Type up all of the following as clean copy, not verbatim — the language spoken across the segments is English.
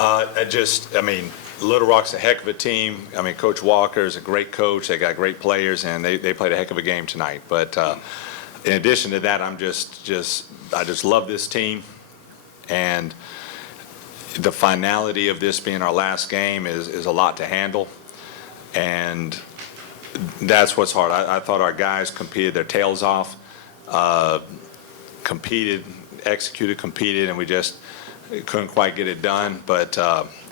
I mean, Little Rock's a heck of a team. I mean, Coach Walker is a great coach. They got great players, and they played a heck of a game tonight. But in addition to that, I just love this team, and the finality of this being our last game is a lot to handle, and that's what's hard. I thought our guys competed their tails off, competed, and we just couldn't quite get it done. But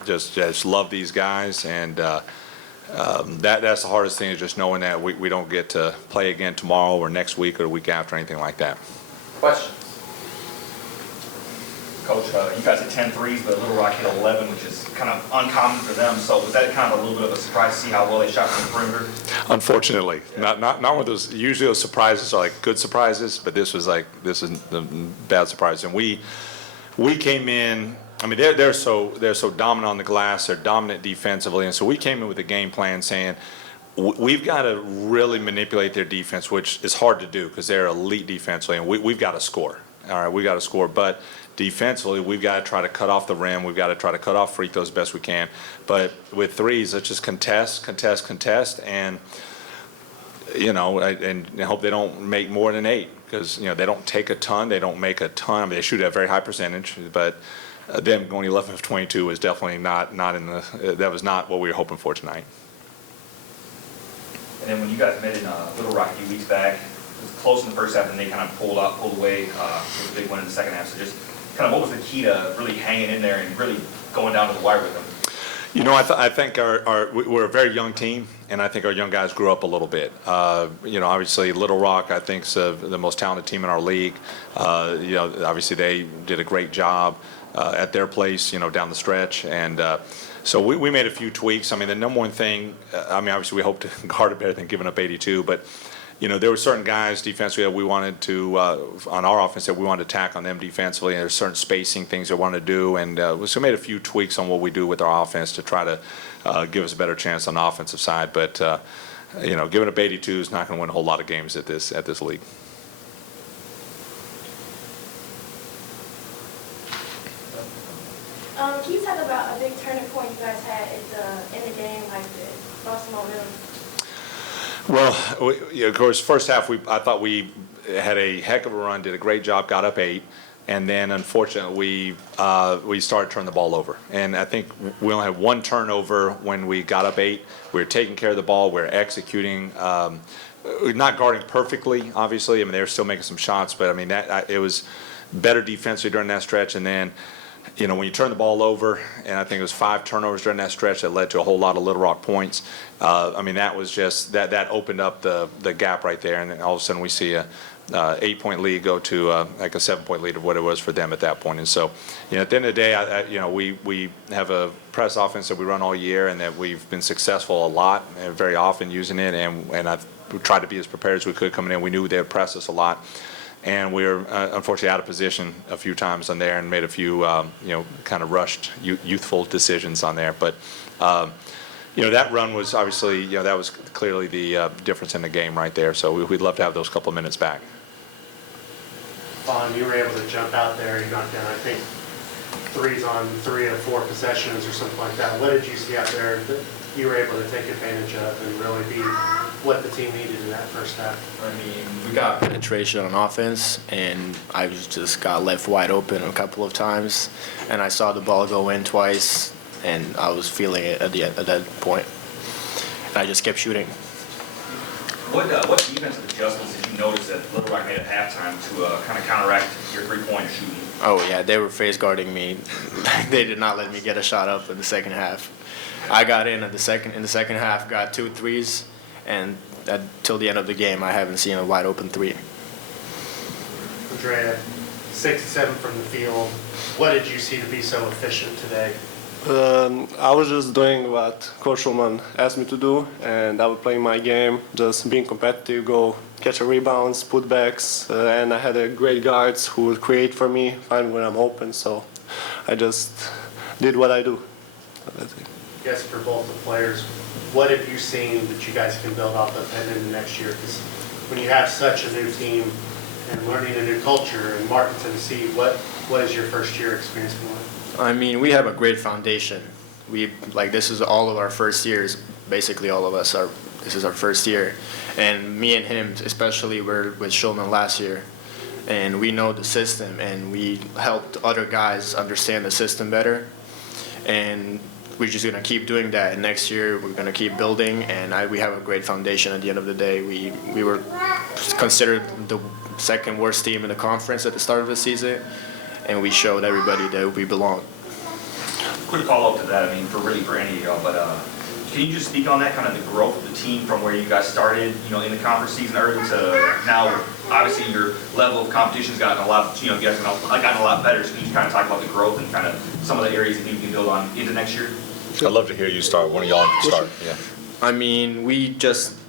just love these guys, and that's the hardest thing, is just knowing that we don't get to play again tomorrow or next week or the week after, anything like that. Questions? Coach, you guys hit 10 threes, but Little Rock hit 11, which is kind of uncommon for them. So was that kind of a little bit of a surprise to see how well they shot from the perimeter? Unfortunately, yeah. Not one of those. Usually those surprises are like good surprises, but this is the bad surprise. And we came in. I mean, they're so dominant on the glass. They're dominant defensively, and so we came in with a game plan saying we've got to really manipulate their defense, which is hard to do because they're elite defensively, and we've got to score. All right, we got to score, but defensively, we've got to try to cut off the rim. We've got to try to cut off free throws best we can. But with threes, let's just contest, and and hope they don't make more than 8, because they don't take a ton, they don't make a ton. I mean, they shoot at a very high percentage, but them going 11 of 22 was definitely not in the. That was not what we were hoping for tonight. And then when you guys met in Little Rock a few weeks back, it was close in the first half, and they kind of pulled away with a big win in the second half. So just kind of what was the key to really hanging in there and really going down to the wire with them? I think we're a very young team, and I think our young guys grew up a little bit. Obviously Little Rock, I think, is the most talented team in our league. Obviously they did a great job at their place, down the stretch, and so we made a few tweaks. I mean, the number one thing, obviously we hope to guard it better than giving up 82, but there were certain guys defensively that we wanted to, on our offense, that we wanted to attack on them defensively, and there's certain spacing things they wanted to do, and so we made a few tweaks on what we do with our offense to try to give us a better chance on the offensive side. But giving up 82 is not going to win a whole lot of games at this league. Can you talk about a big turning point you guys had in the game, like the lost momentum? Well, of course, first half I thought we had a heck of a run, did a great job, got up 8, and then unfortunately we started turning the ball over. And I think we only had one turnover when we got up 8. We were taking care of the ball, we were executing, not guarding perfectly, obviously. I mean, they were still making some shots, but I mean it was better defensively during that stretch. And then when you turn the ball over, and I think it was 5 turnovers during that stretch that led to a whole lot of Little Rock points. That was just that opened up the gap right there, and then all of a sudden we see a 8-point lead go to like a 7-point lead of what it was for them at that point. And so, at the end of the day, we have a press offense that we run all year, and that we've been successful a lot and very often using it, and I've tried to be as prepared as we could coming in. We knew they would press us a lot. And we were unfortunately out of position a few times on there and made a few, kind of rushed, youthful decisions on there. But, that run was obviously, that was clearly the difference in the game right there. So we'd love to have those couple of minutes back. Afan, you were able to jump out there. You knocked down, I think, 3s on 3 of 4 possessions or something like that. What did you see out there that you were able to take advantage of and really be what the team needed in that first half? We got penetration on offense, and I just got left wide open a couple of times, and I saw the ball go in twice, and I was feeling it at that point, and I just kept shooting. What defensive adjustments did you notice that Little Rock made at halftime to kind of counteract your three-pointer shooting? Oh yeah, they were face guarding me. They did not let me get a shot up in the second half. I got in the second half, got 2 threes, and till the end of the game, I haven't seen a wide open 3. Andrija, 6-7 from the field. What did you see to be so efficient today? I was just doing what Coach Shulman asked me to do, and I was playing my game, just being competitive, go catch a rebounds, putbacks, and I had great guards who would create for me, find when I'm open, so I just did what I do. That's it. I guess for both the players, what have you seen that you guys can build off of heading into next year? Because when you have such a new team and learning a new culture in Martin, Tennessee, what has your first year experience been like? I mean, we have a great foundation. This is all of our first years. Basically, all of us are. This is our first year, and me and him, especially, were with Shulman last year, and we know the system, and we helped other guys understand the system better, and we're just gonna keep doing that. And next year, we're gonna keep building, and we have a great foundation. At the end of the day, we were considered the second worst team in the conference at the start of the season, and we showed everybody that we belong. Quick follow-up to that, I mean, for any of y'all, but can you just speak on that, kind of the growth of the team from where you guys started, in the conference season early to now? Obviously, your level of competition's gotten a lot, you guys have gotten a lot better. So can you just kind of talk about the growth and kind of some of the areas that you can build on into next year? I'd love to hear you start. One of y'all start. Yeah. I mean,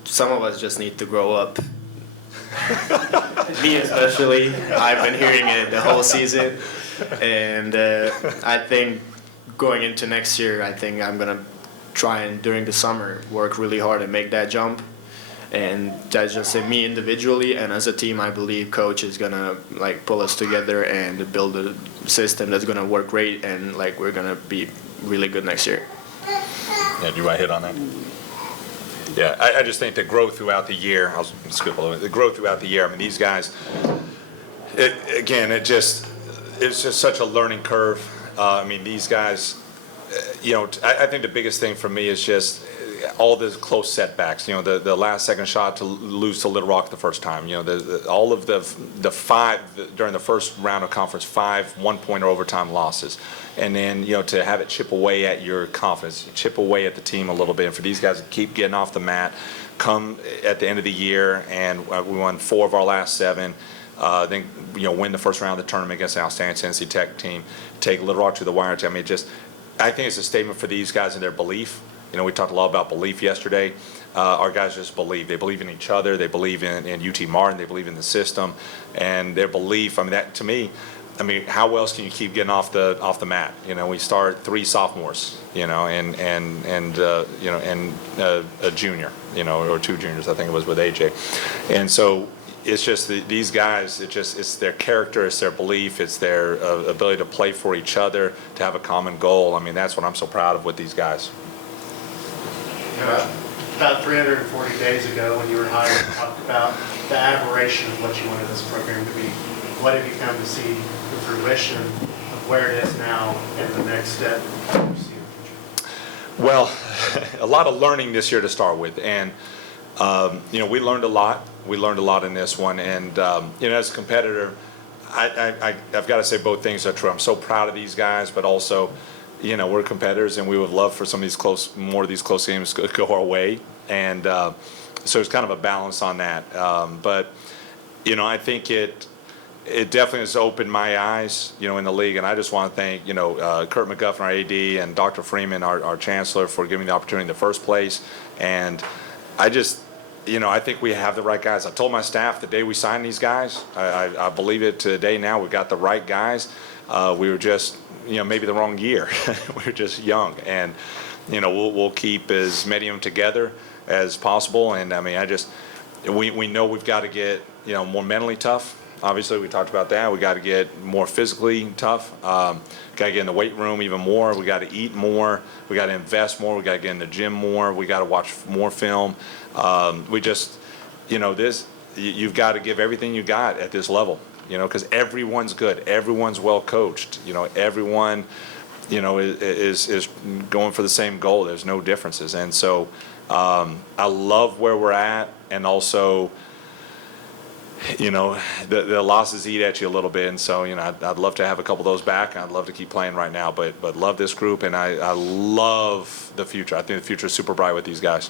some of us just need to grow up. Me especially. I've been hearing it the whole season. And I think going into next year, I think I'm going to try and, during the summer, work really hard and make that jump. And that's just me individually, and as a team, I believe coach is going to pull us together and build a system that's going to work great, and we're going to be really good next year. Yeah, do you want to hit on that? Yeah, I just think the growth throughout the year, I'll skip a little bit, the growth throughout the year, I mean, these guys, it's just such a learning curve. I mean, these guys, I think the biggest thing for me is just all the close setbacks, the last second shot to lose to Little Rock the first time, all of the five, during the first round of conference, 5 1-point or overtime losses. And then, to have it chip away at your confidence, chip away at the team a little bit. And for these guys to keep getting off the mat, come at the end of the year, and we won 4 of our last 7. Then, win the first round of the tournament against the outstanding Tennessee Tech team, take Little Rock to the wire. I mean, I think it's a statement for these guys and their belief. We talked a lot about belief yesterday. Our guys just believe. They believe in each other. They believe in UT Martin. They believe in the system, and their belief. I mean, that to me. I mean, how else can you keep getting off the mat? We start 3 sophomores, and a junior, or 2 juniors. I think it was with AJ, and so. It's just these guys, it's their character, it's their belief, it's their ability to play for each other, to have a common goal. I mean, that's what I'm so proud of with these guys. About 340 days ago when you were hired, you talked about the aberration of what you wanted this program to be. What have you come to see the fruition of where it is now and the next step you see in the future? Well, a lot of learning this year to start with, and we learned a lot. We learned a lot in this one, and as a competitor, I've got to say both things are true. I'm so proud of these guys, but also, we're competitors, and we would love for some of more of these close games to go our way, and so it's kind of a balance on that. But I think it definitely has opened my eyes, in the league, and I just want to thank Kurt McGuffin, our AD, and Dr. Freeman, our chancellor, for giving me the opportunity in the first place, and I just. I think we have the right guys. I told my staff the day we signed these guys, I believe it today now, we've got the right guys. We were just, maybe the wrong year. We were just young. And, we'll keep as many of them together as possible. And, I mean, we know we've got to get, more mentally tough. Obviously, we talked about that. We got to get more physically tough. Got to get in the weight room even more. We got to eat more. We got to invest more. We got to get in the gym more. We got to watch more film. We just, you've got to give everything you got at this level, because everyone's good. Everyone's well coached. Everyone, is going for the same goal. There's no differences. And so I love where we're at, and also, the losses eat at you a little bit, and so I'd love to have a couple of those back. I'd love to keep playing right now, but love this group, and I love the future. I think the future is super bright with these guys.